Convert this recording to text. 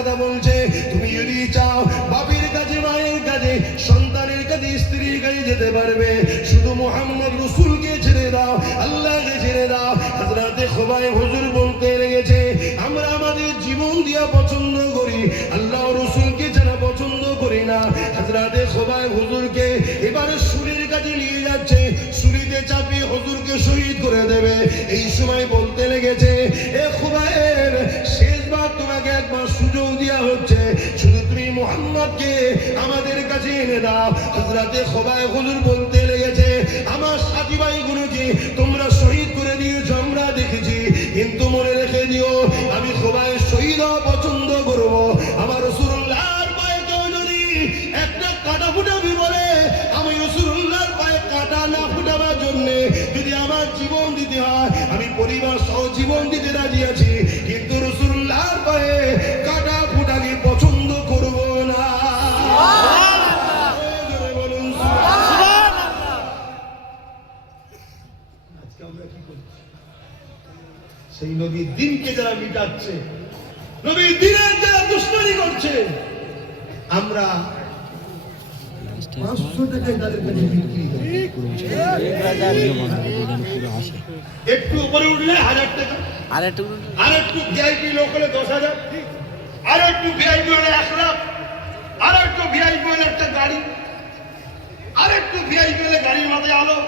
কথা বলছে, তুমি যদি চাও বাপের কাছে, মায়ের কাছে, সন্তানের কাছে, স্ত্রীর কাছে যেতে পারবে, শুধু মুহাম্মদ রাসূলকে ছেড়ে দাও, আল্লাহকে ছেড়ে দাও। হযরতে খুবাইব হুজুর বলতে লেগেছে, আমরা আমাদের জীবন দিয়া পছন্দ করি, আল্লাহ রাসূলকে ছাড়া পছন্দ করি না। হযরতে খুবাইব হুজুরকে এবারে সুরের কাছে নিয়ে যাচ্ছে, সুরিতে চাপিয়ে হুজুরকে শহীদ করে দেবে। এই সময় বলতে লেগেছে, এ খুবাইব, শেষবার তোমাকে একবার সুযোগ দেওয়া হচ্ছে, শুধু তুমি মুহাম্মদকে আমাদের কাছে এনে দাও। হযরতে খুবাইব হুজুর বলতে লেগেছে, আমার সাথী ভাইগুলোকে তোমরা শহীদ করে দিয়েছো, আমরা দেখেছি, কিন্তু মনে রেখে দিও, আমি খুবাইব শহীদ হওয়া পছন্দ করব। আমার রাসূলুল্লাহর পায়ে কেউ যদি একটা কাঁটা ফুটাবি বলে, আমি রাসূলুল্লাহর পায়ে কাঁটা না ফুটাবার জন্য যদি আমার জীবন দিতে হয়, আমি পরিবার সহ জীবন দিতে রাজি আছি, কিন্তু রাসূলুল্লাহর পায়ে কাঁটা ফুটাকে পছন্দ করব না। বলুন সুবহানাল্লাহ। আজকে আমরা কি করছি? সেই নবীর দিনকে যারা মিটাচ্ছে, নবীর দিনের যারা দুশ্মনী করছে, আমরা 500 টাকায় তাদের কাছে বিক্রি করি। একটু উপরে উঠলে 1000 টাকা, আর একটু ভিআইপি লোক হলে 10,000, আর একটু ভিআইপি হলে 1 লাখ, আর একটু ভিআইপি হলে একটা গাড়ি, আর একটু ভিআইপি হলে গাড়ির মাথায় আলো,